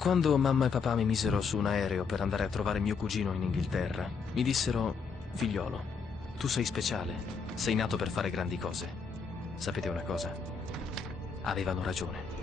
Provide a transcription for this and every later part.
Quando mamma e papà mi misero su un aereo per andare a trovare mio cugino in Inghilterra, mi dissero: figliolo, tu sei speciale, sei nato per fare grandi cose. Sapete una cosa? Avevano ragione.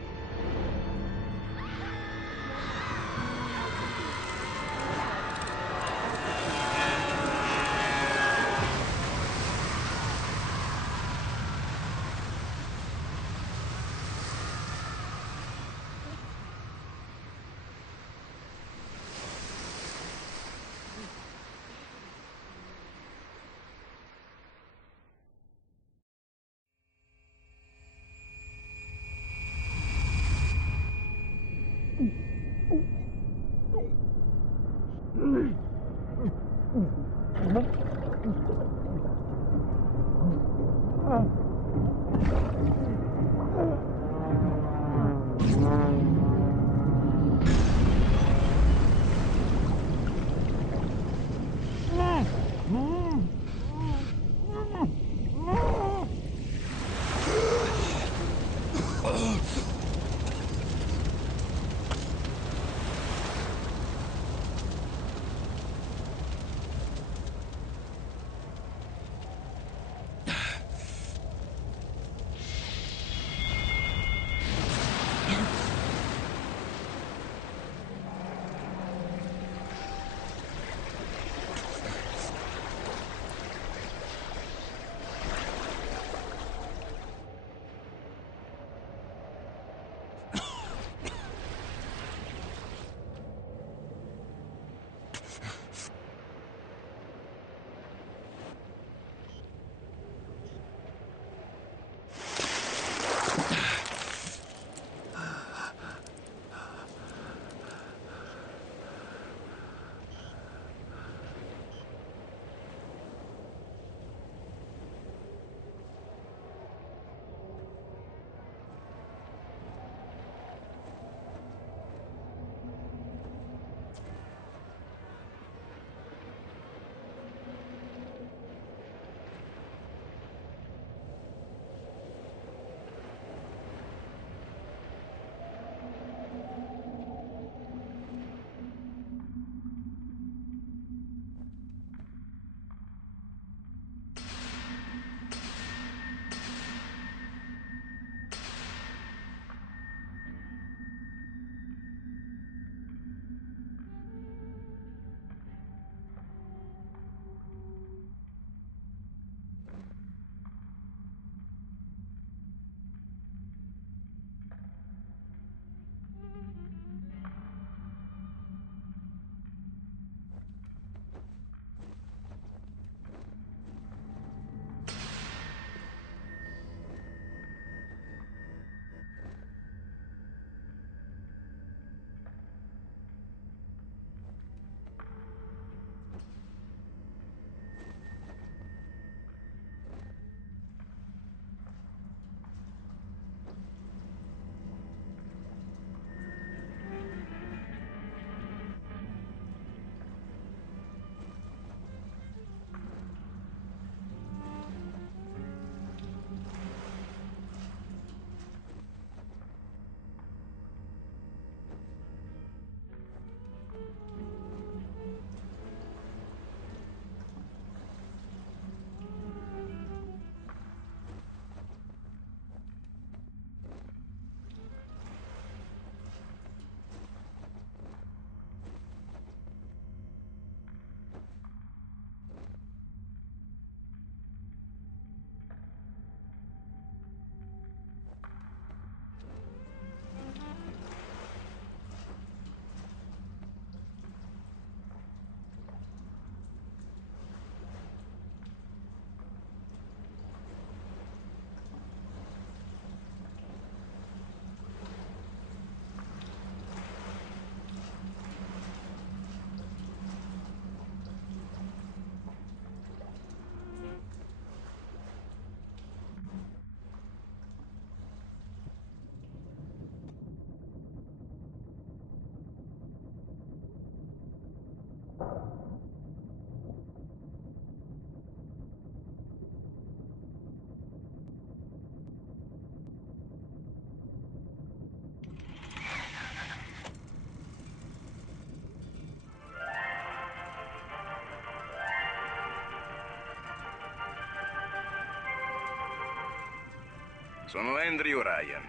Sono Andrew Ryan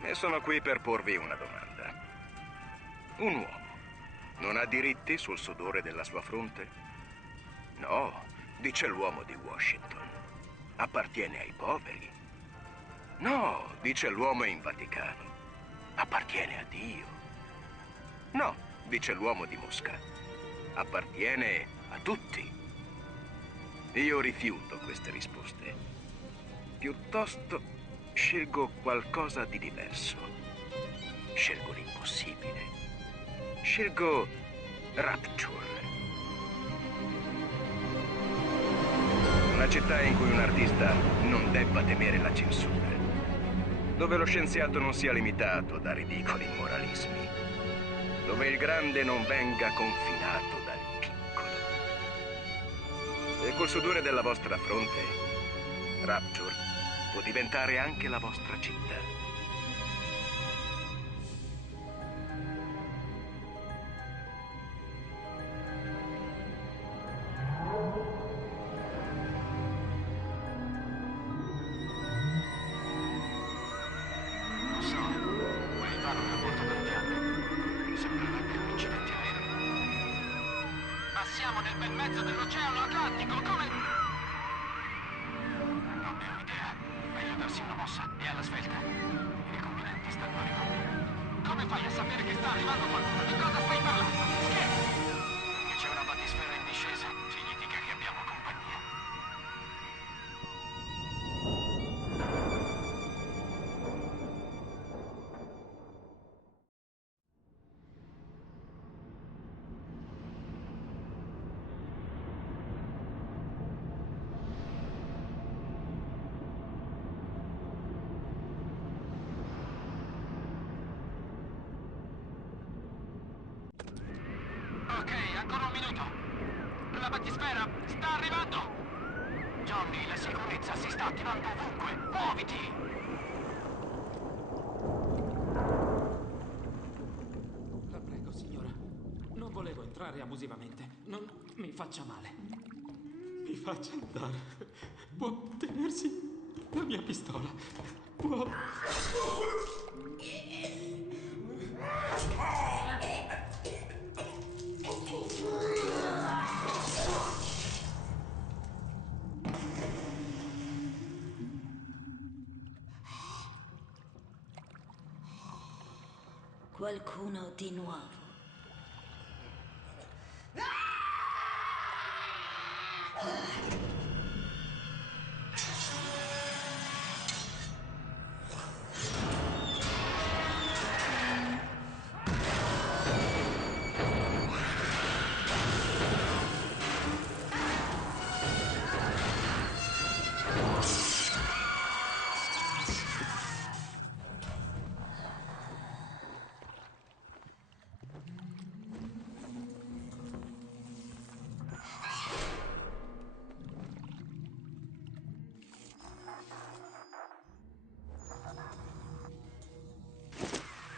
e sono qui per porvi una domanda. Un uomo non ha diritti sul sudore della sua fronte? No, dice l'uomo di Washington. Appartiene ai poveri. No, dice l'uomo in Vaticano. Appartiene a Dio. No, dice l'uomo di Mosca. Appartiene a tutti. Io rifiuto queste risposte. Piuttosto scelgo qualcosa di diverso. Scelgo l'impossibile. Scelgo Rapture. Una città in cui un artista non debba temere la censura. Dove lo scienziato non sia limitato da ridicoli moralismi. Dove il grande non venga confinato dal piccolo. E col sudore della vostra fronte, Rapture può diventare anche la vostra città. Siamo nel bel mezzo dell'Oceano Atlantico, come... Non ne ho idea. Meglio darsi una mossa. E alla svelta. I ricombinanti stanno arrivando. Come fai a sapere che sta arrivando qualcuno? Di cosa stai parlando? Scherzi! Che c'è una batisfera in discesa. Significa che abbiamo compagnia. Ok, ancora un minuto. La batisfera sta arrivando. Johnny, la sicurezza si sta attivando ovunque. Muoviti! La prego, signora. Non volevo entrare abusivamente. Non mi faccia male. Mi faccia andare. Può tenersi la mia pistola. Può... Qualcuno di nuovo.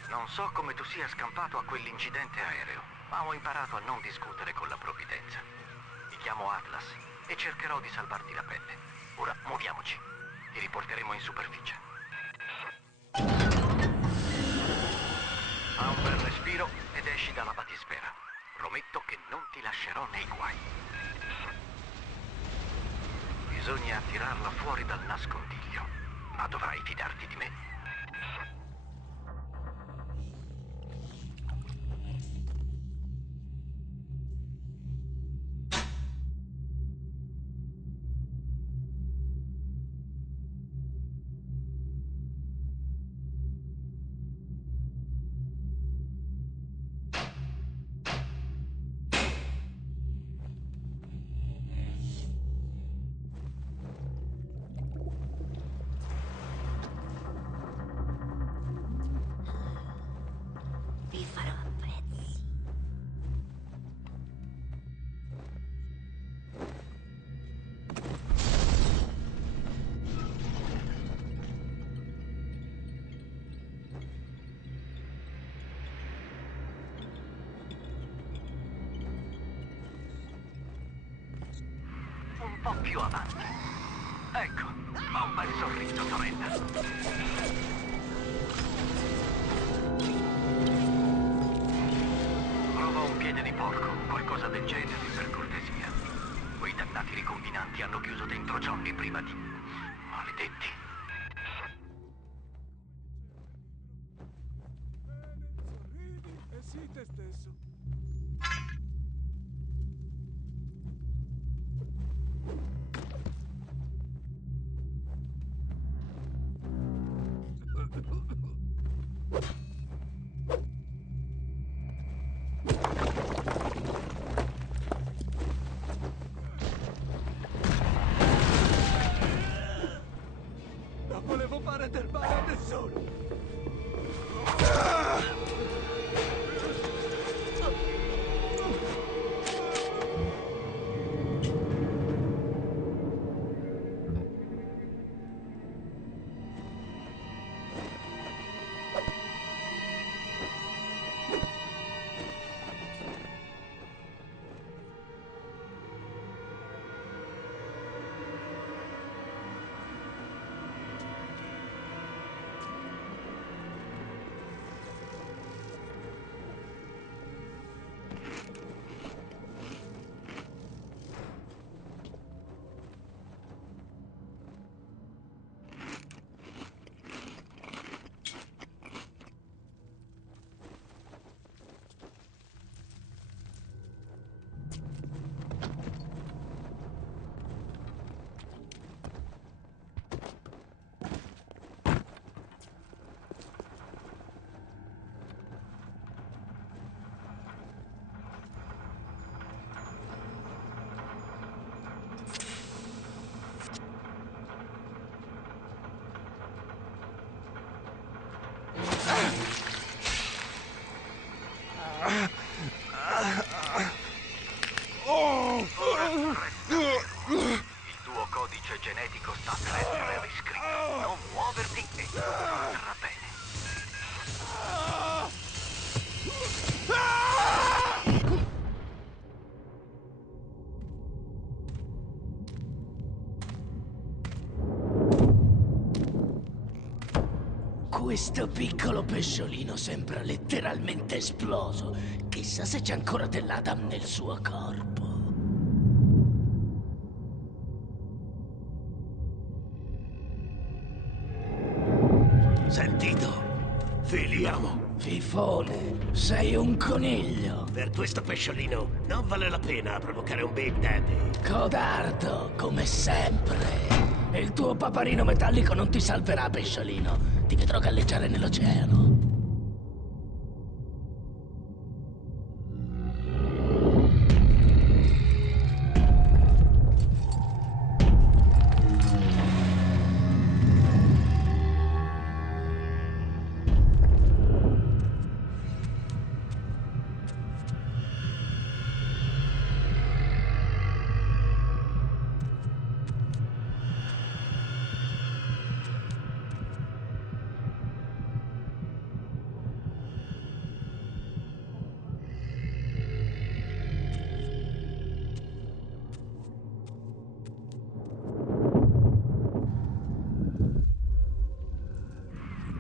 Non so come tu sia scampato a quell'incidente aereo, ma ho imparato a non discutere con la provvidenza. Mi chiamo Atlas e cercherò di salvarti la pelle. Ora muoviamoci. Ti riporteremo in superficie. Fa un bel respiro ed esci dalla batisfera. Prometto che non ti lascerò nei guai. Bisogna tirarla fuori dal nascondiglio, ma dovrai fidarti di me. Vi farò a pezzi. Un po' più avanti. Ecco, fa un bel sorriso. sorella. Prova un piede di porco, qualcosa del genere, per cortesia. Quei dannati ricombinanti hanno chiuso dentro Johnny prima di... Maledetti. Sorridi e sii te stesso. Non volevo fare del male a nessuno. Il tuo codice genetico sta per essere riscritto. Non muoverti e tutto andrà bene. Questo piccolo pesciolino sembra letteralmente esploso. Chissà se c'è ancora dell'Adam nel suo corpo. Sentito? Filiamo. Fifone, sei un coniglio. Per questo pesciolino non vale la pena provocare un Big Daddy. Codardo, come sempre. E il tuo paparino metallico non ti salverà, pesciolino. Ti vedrò galleggiare nell'oceano.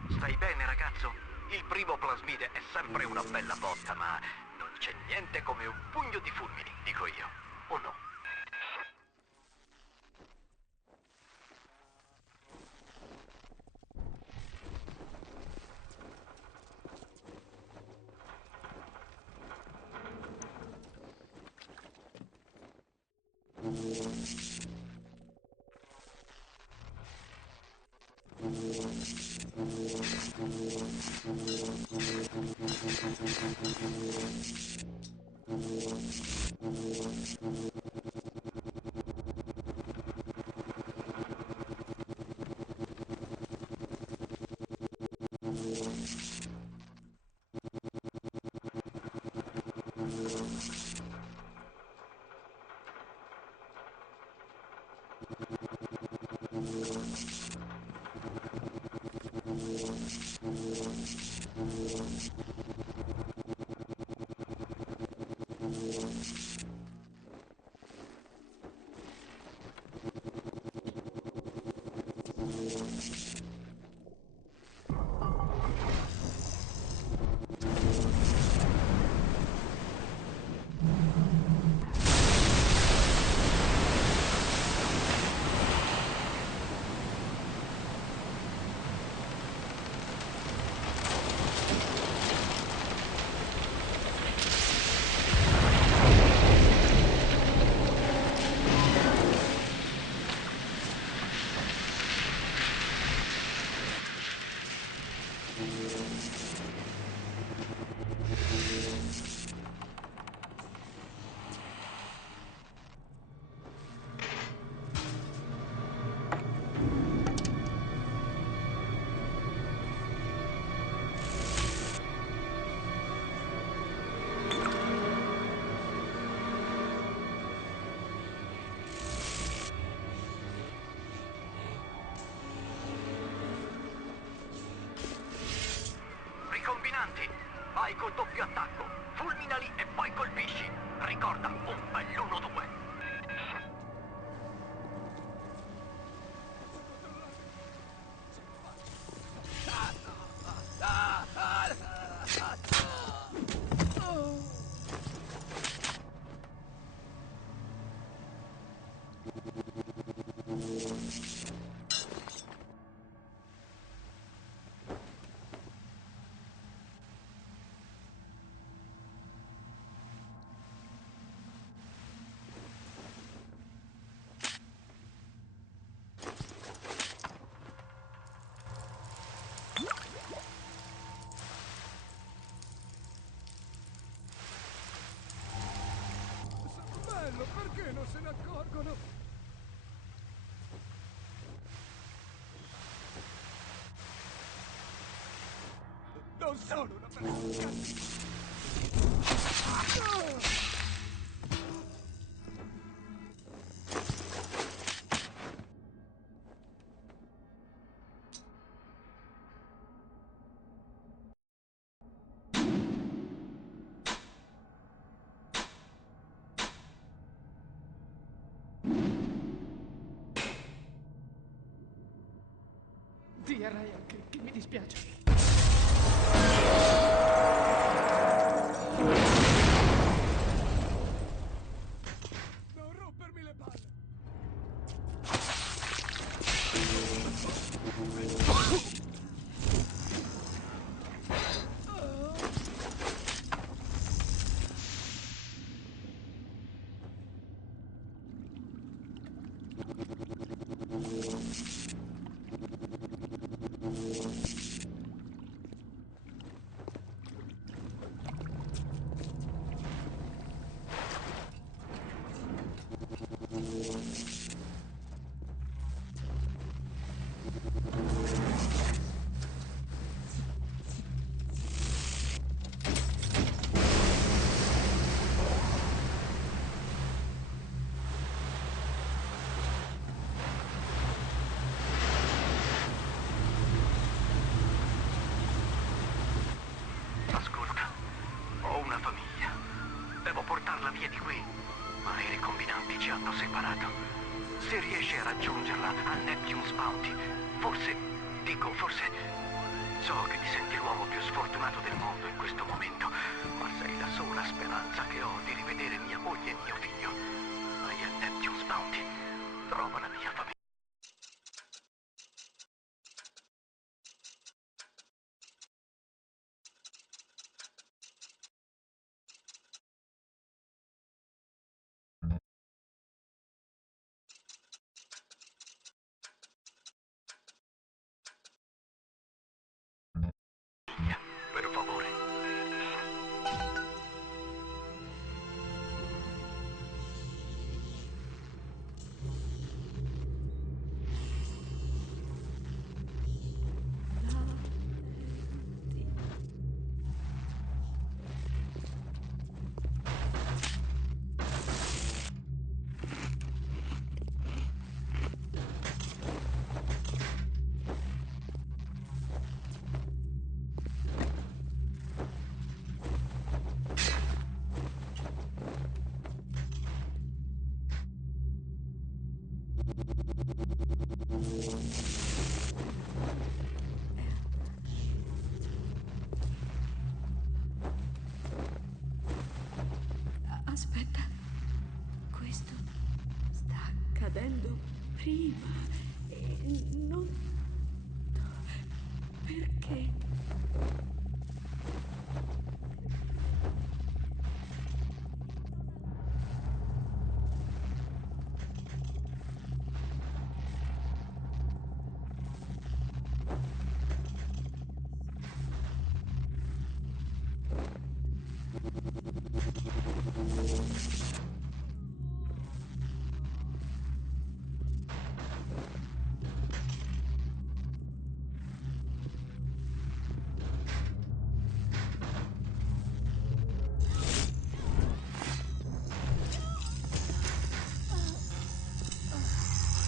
Stai bene, ragazzo? Il primo plasmide è sempre una bella botta, ma non c'è niente come un pugno di fulmini, dico io. O no? Ricombinanti, vai col doppio attacco. Fulminali e poi colpisci. Ricorda, un bell'1-2. Bello, perché non se ne accorgono? Non sono una persona. Dì a Ryan che mi dispiace. Non rompermi le palle! Ascolta, ho una famiglia. Devo portarla via di qui, ma i ricombinanti ci hanno separato. Se riesci a raggiungerla al Neptune's Bounty, forse, so che ti senti l'uomo più sfortunato del mondo in questo momento, ma sei la sola speranza che ho di rivedere mia moglie e mio figlio. Vai al Neptune's Bounty, trova la mia famiglia. Per favore. prima e non... Perché?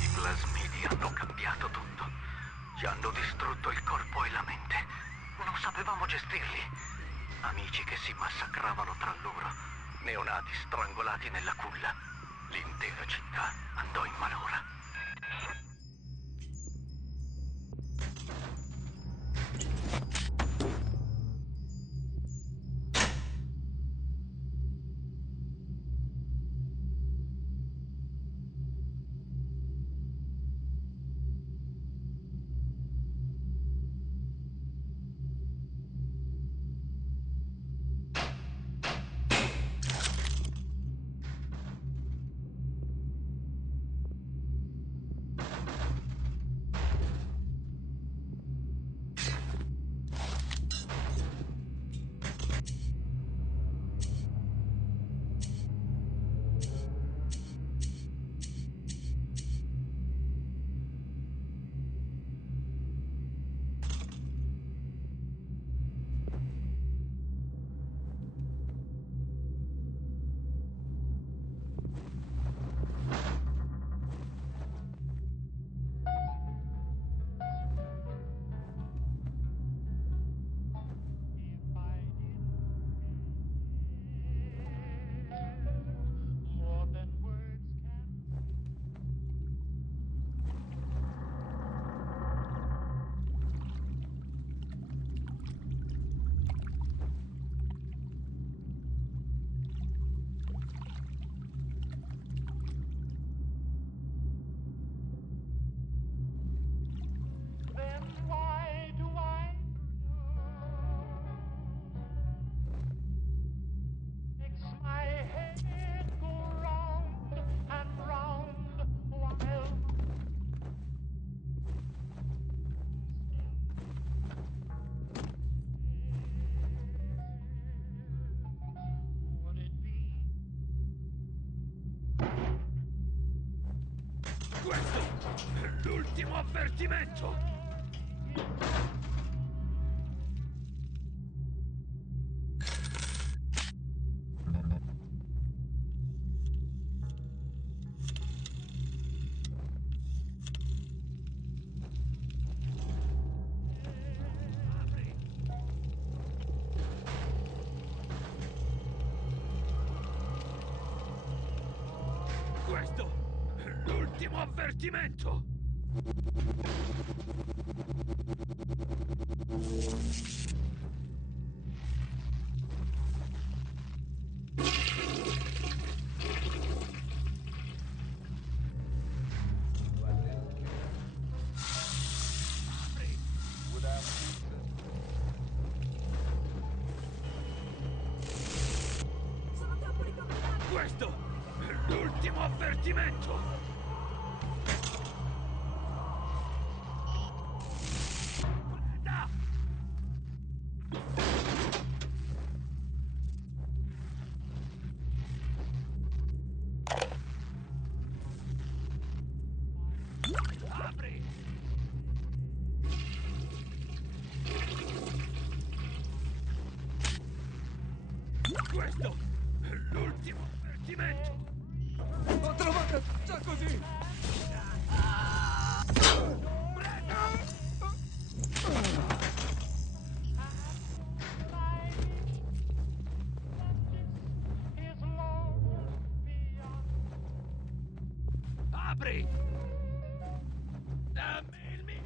I plasmidi hanno cambiato tutto. Ci hanno distrutto il corpo e la mente. Non sapevamo gestirli. Amici che si massacravano tra loro. Neonati strangolati nella culla. L'intera città andò in malora. Questo è l'ultimo avvertimento! Questo è l'ultimo avvertimento! Questo è l'ultimo avvertimento! Apri! Questo è l'ultimo avvertimento! L'ho trovata già così! Apri! Dammi il mio...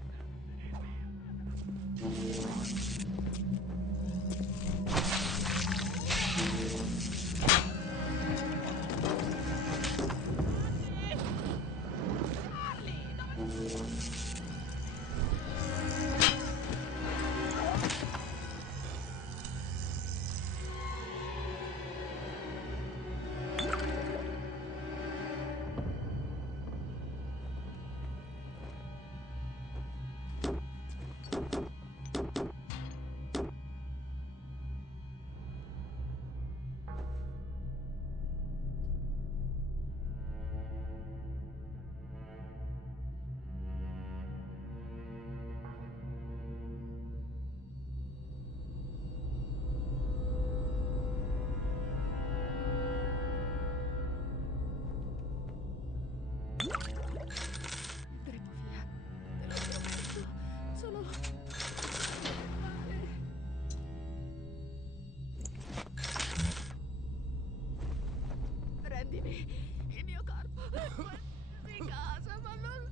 Andremo via. Te lo prometto. Solo... Prendimi il mio corpo e qualsiasi cosa, ma non...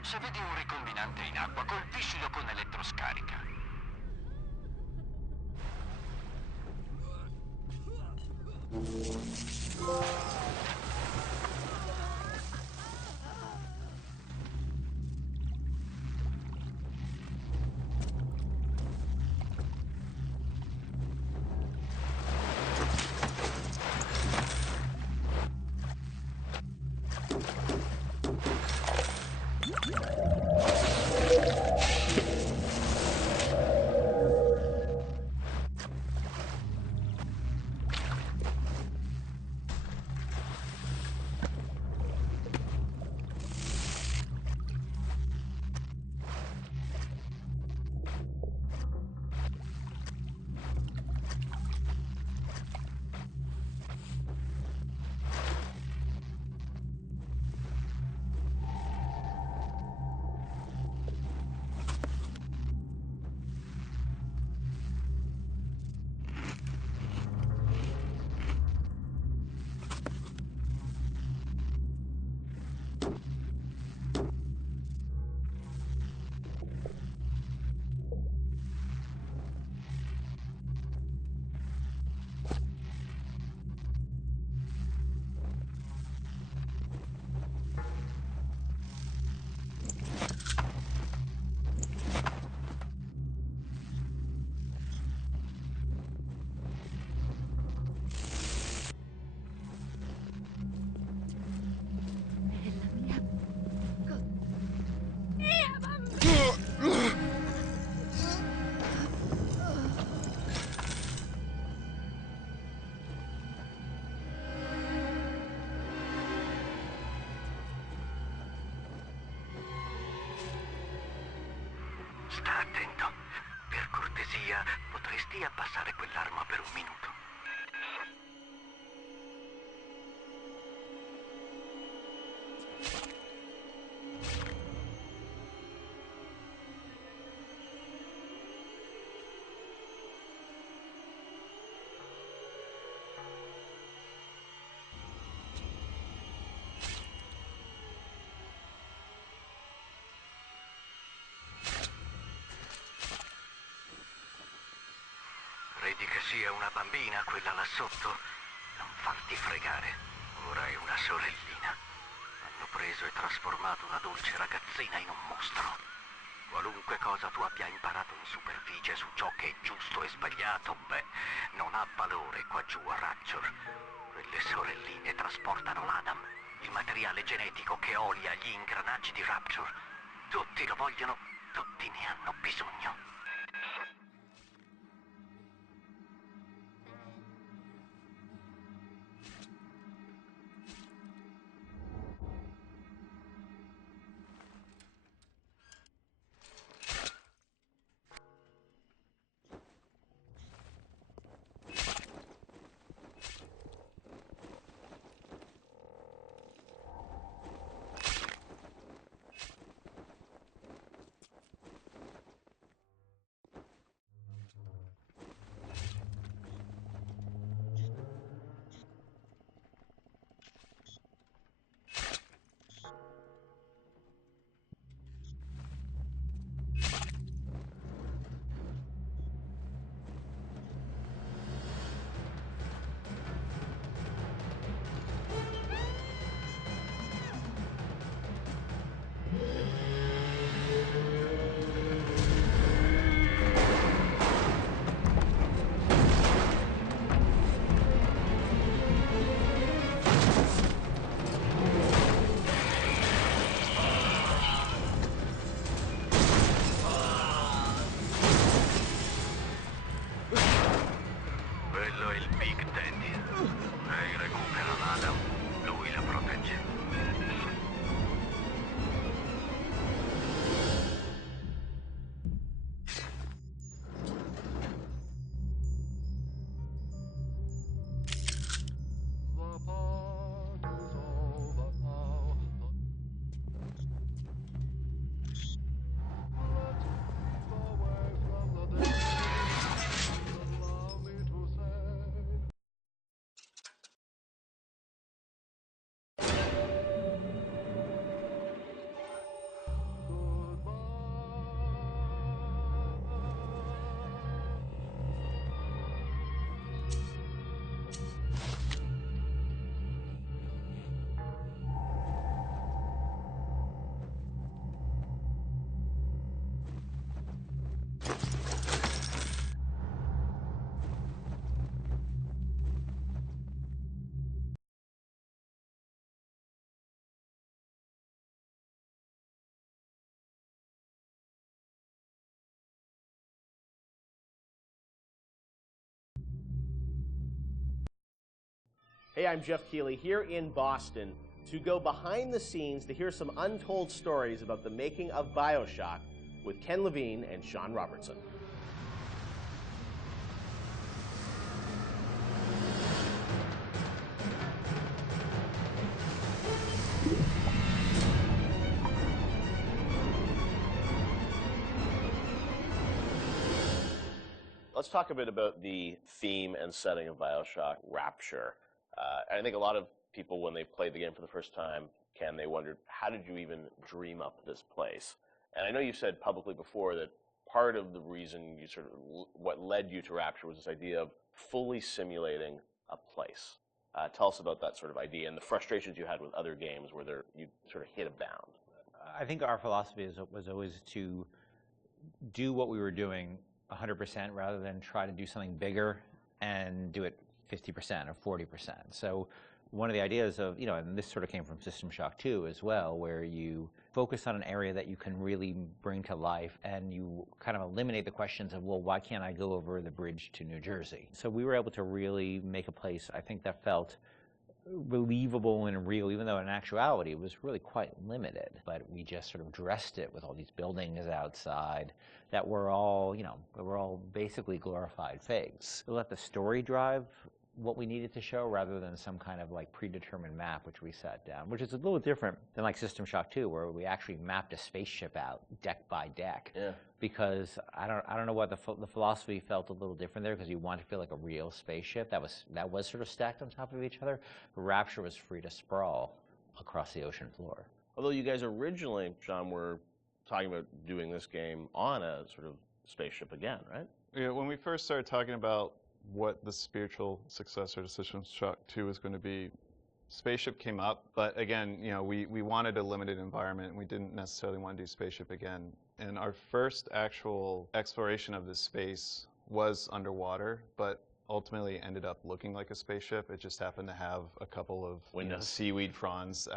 Se vedi un ricombinante in acqua, colpiscilo con elettroscarica. Sta attento. Per cortesia, potresti abbassare quell'arma per un minuto? Credi che sia una bambina quella là sotto? Non farti fregare. Ora è una sorellina. Hanno preso e trasformato una dolce ragazzina in un mostro. Qualunque cosa tu abbia imparato in superficie su ciò che è giusto e sbagliato, beh, non ha valore qua giù a Rapture. Quelle sorelline trasportano l'Adam, il materiale genetico che olia gli ingranaggi di Rapture. Tutti lo vogliono, tutti ne hanno bisogno. Hey, I'm Jeff Keighley here in Boston to go behind the scenes to hear some untold stories about the making of Bioshock with Ken Levine and Sean Robertson. Let's talk a bit about the theme and setting of Bioshock, Rapture. I think a lot of people, when they played the game for the first time, Ken, they wondered, how did you even dream up this place? And I know you said publicly before that part of the reason you sort of, what led you to Rapture was this idea of fully simulating a place. Tell us about that sort of idea and the frustrations you had with other games where you sort of hit a bound. I think our philosophy was always to do what we were doing 100% rather than try to do something bigger and do it 50% or 40%. So one of the ideas of, and this sort of came from System Shock 2 as well, where you focus on an area that you can really bring to life and you kind of eliminate the questions of, well, why can't I go over the bridge to New Jersey? So we were able to really make a place, I think, that felt believable and real, even though in actuality it was really quite limited. But we just sort of dressed it with all these buildings outside that were all, basically glorified fakes. We let the story drive what we needed to show rather than some kind of like predetermined map which we set down, which is a little different than like System Shock 2, where we actually mapped a spaceship out deck by deck. Yeah. Because I don't know what the philosophy felt a little different there, because you want to feel like a real spaceship that was sort of stacked on top of each other. But Rapture was free to sprawl across the ocean floor. Although you guys originally, Sean, were talking about doing this game on a sort of spaceship again, right? Yeah, when we first started talking about what the spiritual successor to System Shock 2 was going to be, Spaceship came up, but again, we wanted a limited environment, and we didn't necessarily want to do Spaceship again. And our first actual exploration of this space was underwater, but ultimately ended up looking like a spaceship. It just happened to have a couple of seaweed fronds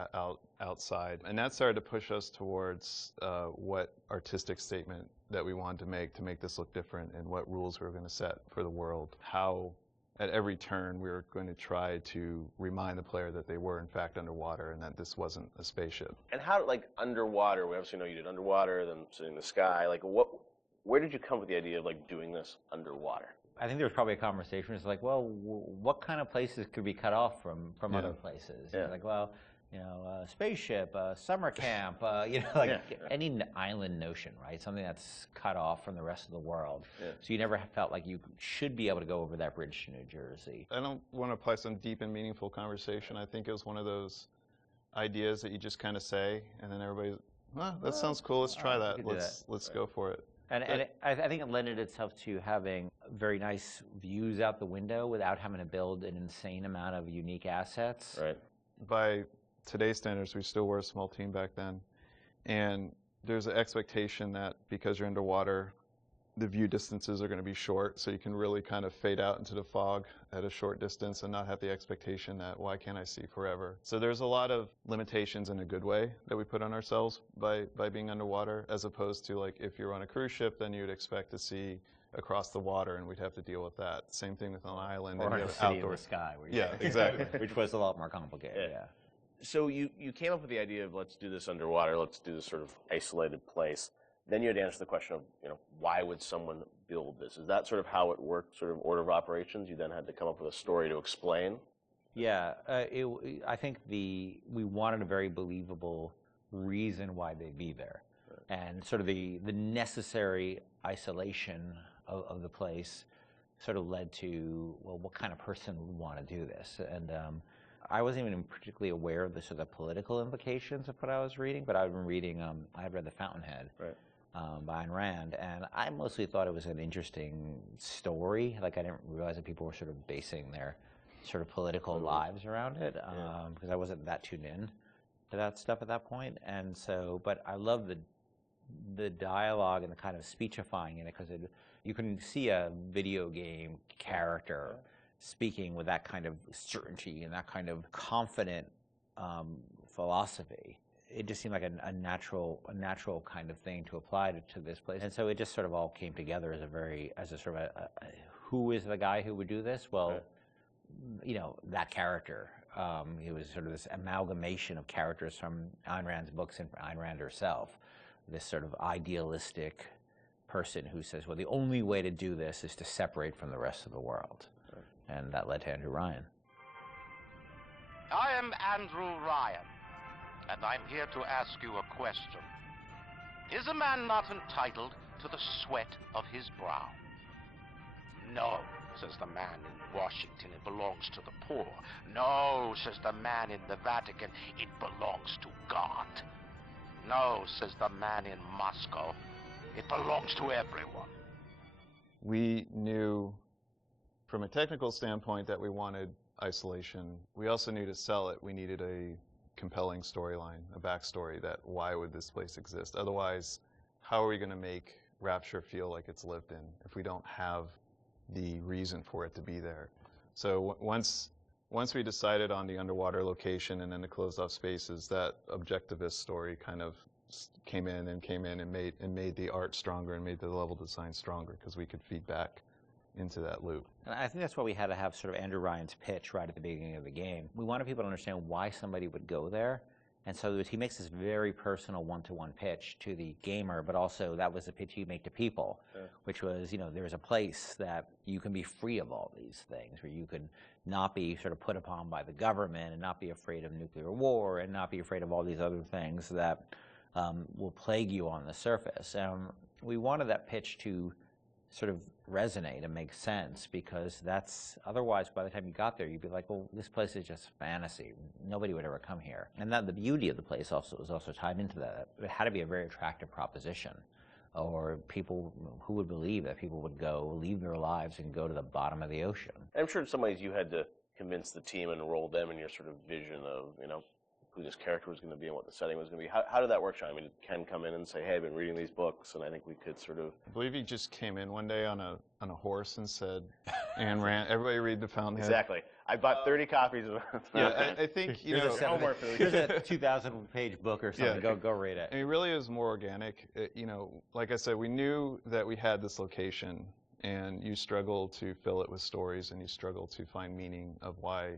outside. And that started to push us towards what artistic statement that we wanted to make this look different, and what rules we were going to set for the world. How at every turn we were going to try to remind the player that they were in fact underwater and that this wasn't a spaceship. And how, like, underwater, we obviously know you did underwater, then sitting in the sky, like where did you come with the idea of like doing this underwater? I think there was probably a conversation. It's like, well, what kind of places could be cut off from other places? Yeah. Like, well, spaceship, summer camp, any island notion, right? Something that's cut off from the rest of the world. Yeah. So you never felt like you should be able to go over that bridge to New Jersey. I don't want to apply some deep and meaningful conversation. I think it was one of those ideas that you just kind of say, and then everybody's, that sounds cool. Let's try that. Let's go for it. And I think it lended itself to having very nice views out the window without having to build an insane amount of unique assets. Right. By today's standards, we still were a small team back then. And there's an expectation that because you're underwater, the view distances are going to be short, so you can really kind of fade out into the fog at a short distance and not have the expectation that, why can't I see forever? So there's a lot of limitations in a good way that we put on ourselves by being underwater, as opposed to, like, if you're on a cruise ship, then you'd expect to see across the water, and we'd have to deal with that. Same thing with an island. Or and a city in the sky. Yeah, exactly. Which was a lot more complicated, yeah. So you came up with the idea of, let's do this underwater, let's do this sort of isolated place. Then you had to answer the question of, why would someone build this? Is that sort of how it worked, sort of order of operations? You then had to come up with a story to explain? Yeah, I think we wanted a very believable reason why they'd be there. Right. And sort of the necessary isolation of the place sort of led to, well, what kind of person would want to do this? And I wasn't even particularly aware of the sort of political implications of what I was reading, but I've been reading, I read The Fountainhead. Right. By Ayn Rand, and I mostly thought it was an interesting story. Like, I didn't realize that people were sort of basing their sort of political lives around it, because I wasn't that tuned in to that stuff at that point. And so, but I love the dialogue and the kind of speechifying in it, because you can see a video game character speaking with that kind of certainty and that kind of confident philosophy. It just seemed like a natural kind of thing to apply to this place. And so it just sort of all came together as a sort of who is the guy who would do this? Well, you know, that character. He was sort of this amalgamation of characters from Ayn Rand's books and Ayn Rand herself. This sort of idealistic person who says, well, the only way to do this is to separate from the rest of the world. Right. And that led to Andrew Ryan. I am Andrew Ryan, and I'm here to ask you a question. Is a man not entitled to the sweat of his brow? No, says the man in Washington, it belongs to the poor. No, says the man in the Vatican, it belongs to God. No, says the man in Moscow, it belongs to everyone. We knew from a technical standpoint that we wanted isolation. We also knew to sell it, we needed a compelling storyline, a backstory that why would this place exist? Otherwise, how are we going to make Rapture feel like it's lived in if we don't have the reason for it to be there? So once we decided on the underwater location and then the closed off spaces, that objectivist story kind of came in and made the art stronger and made the level design stronger because we could feed back into that loop. And I think that's why we had to have sort of Andrew Ryan's pitch right at the beginning of the game. We wanted people to understand why somebody would go there. And so he makes this very personal one-to-one pitch to the gamer, but also that was the pitch he'd make to people, which was, you know, there's a place that you can be free of all these things, where you can not be sort of put upon by the government and not be afraid of nuclear war and not be afraid of all these other things that will plague you on the surface. We wanted that pitch to sort of resonate and make sense, because that's, otherwise by the time you got there you'd be like, well, this place is just fantasy, nobody would ever come here. And that the beauty of the place also was also tied into that. It had to be a very attractive proposition, or people who would believe that people would go leave their lives and go to the bottom of the ocean. I'm sure in some ways you had to convince the team and enroll them in your sort of vision of, you know, who this character was going to be and what the setting was going to be. How did that work, Sean? I mean, did Ken come in and say, hey, I've been reading these books, and I think we could sort of... I believe he just came in one day on a horse and said, Ayn Rand, everybody read The Fountainhead. Exactly. I bought 30 copies of it. Yeah, I think, you know... Here's a 2,000-page book or something. Yeah. Go read it. I mean, it really is more organic. You know, like I said, we knew that we had this location, and you struggle to fill it with stories, and you struggle to find meaning of why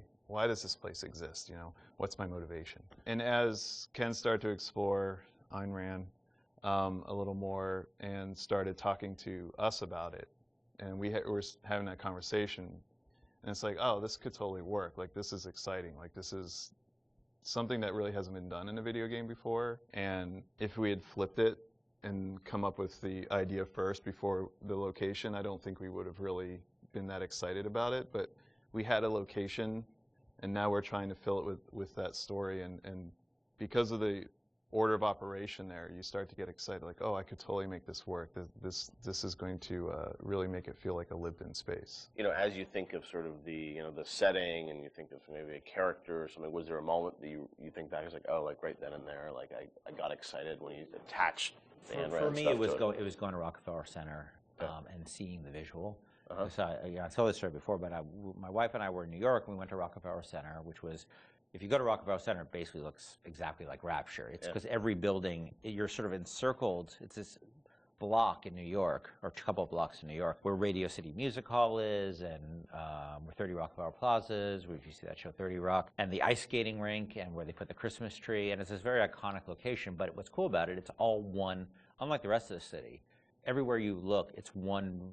does this place exist? You know, what's my motivation? And as Ken started to explore Ayn Rand a little more and started talking to us about it, and we were having that conversation, and it's like, oh, this could totally work. Like, this is exciting. Like, this is something that really hasn't been done in a video game before. And if we had flipped it and come up with the idea first before the location, I don't think we would have really been that excited about it. But we had a location, and now we're trying to fill it with that story, and because of the order of operation there, you start to get excited, like, oh, I could totally make this work. This is going to really make it feel like a lived-in space. You know, as you think of sort of the, you know, the setting, and you think of maybe a character or something, was there a moment that you think back, it's like, oh, like right then and there, like I got excited when you attached the Ayn Rand For me, stuff it was to it was going to Rockefeller Center and seeing the visual. Uh-huh. I told this story before, but my wife and I were in New York, and we went to Rockefeller Center, which was, if you go to Rockefeller Center, it basically looks exactly like Rapture. It's because every building, you're sort of encircled. It's this block in New York, or a couple of blocks in New York, where Radio City Music Hall is, and where 30 Rockefeller Plazas, where you see that show 30 Rock, and the ice skating rink, and where they put the Christmas tree, and it's this very iconic location. But what's cool about it, it's all one, unlike the rest of the city. Everywhere you look, it's one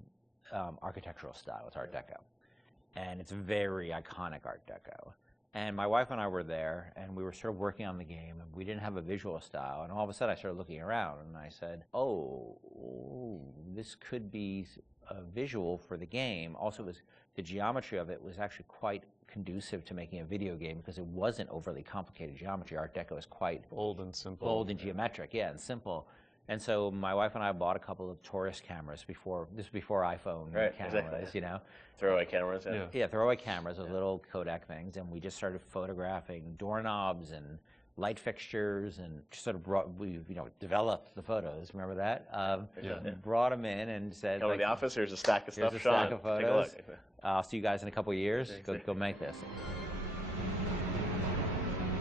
architectural style. It's Art Deco. And it's very iconic Art Deco. And my wife and I were there, and we were sort of working on the game, and we didn't have a visual style. And all of a sudden, I started looking around, and I said, oh, this could be a visual for the game. Also, the geometry of it was actually quite conducive to making a video game, because it wasn't overly complicated geometry. Art Deco is quite bold and simple. Bold and geometric, yeah, and simple. And so my wife and I bought a couple of tourist cameras before iPhone cameras, you know. Throwaway cameras, yeah, throwaway cameras, those little Kodak things, and we just started photographing doorknobs and light fixtures, and just sort of developed the photos. Remember that? Brought them in and said, come to the office. Here's a stack of stuff. Here's a stack of photos. Take a look. I'll see you guys in a couple of years. Go make this.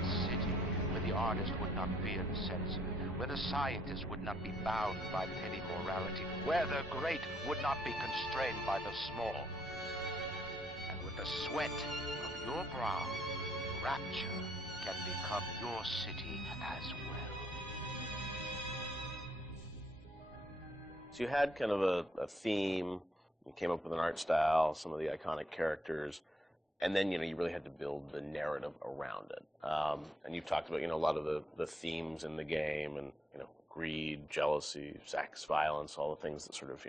City where the artist would not fear the censor, where the scientist would not be bound by petty morality, where the great would not be constrained by the small, and would the sweat of your brow, Rapture can become your city as well. So you had kind of a theme, you came up with an art style, some of the iconic characters, and then, you really had to build the narrative around it. And you've talked about, a lot of the themes in the game and, greed, jealousy, sex, violence, all the things that sort of,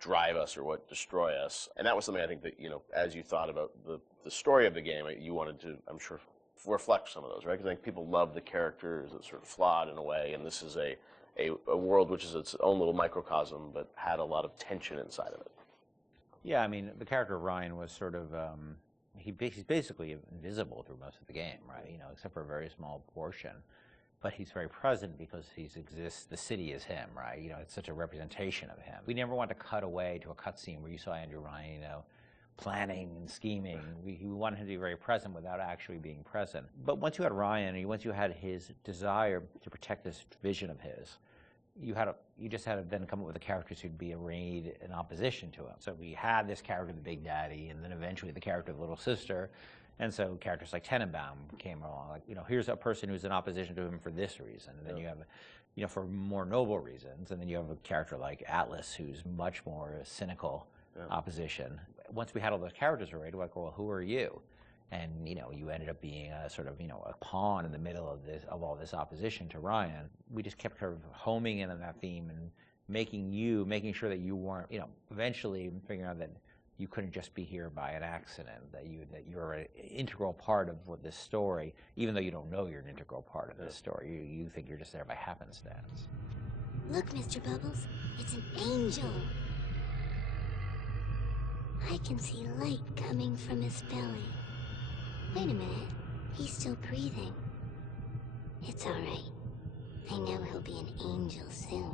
drive us or what destroy us. And that was something I think that, as you thought about the story of the game, you wanted to, I'm sure, reflect some of those, right? Because I think people love the characters that sort of flawed in a way, and this is a world which is its own little microcosm, but had a lot of tension inside of it. Yeah, I mean, the character of Ryan was sort of, he's basically invisible through most of the game, right? Except for a very small portion. But he's very present because he exists, the city is him, right? It's such a representation of him. We never want to cut away to a cutscene where you saw Andrew Ryan, planning and scheming. We wanted him to be very present without actually being present. But once you had Ryan, once you had his desire to protect this vision of his, you just had to then come up with the characters who'd be arrayed in opposition to him. So we had this character, the Big Daddy, and then eventually the character of the Little Sister. And so characters like Tenenbaum came along, like, here's a person who's in opposition to him for this reason. And then you have, for more noble reasons. And then you have a character like Atlas, who's much more cynical opposition. Once we had all those characters arrayed, we're like, well, who are you? And, you ended up being a sort of, a pawn in the middle of all this opposition to Ryan. We just kept kind of homing in on that theme and making sure that you weren't, eventually figuring out that you couldn't just be here by an accident, that you're an integral part of this story, even though you don't know you're an integral part of this story. You think you're just there by happenstance. Look, Mr. Bubbles, it's an angel. I can see light coming from his belly. Wait a minute, he's still breathing. It's all right. I know he'll be an angel soon.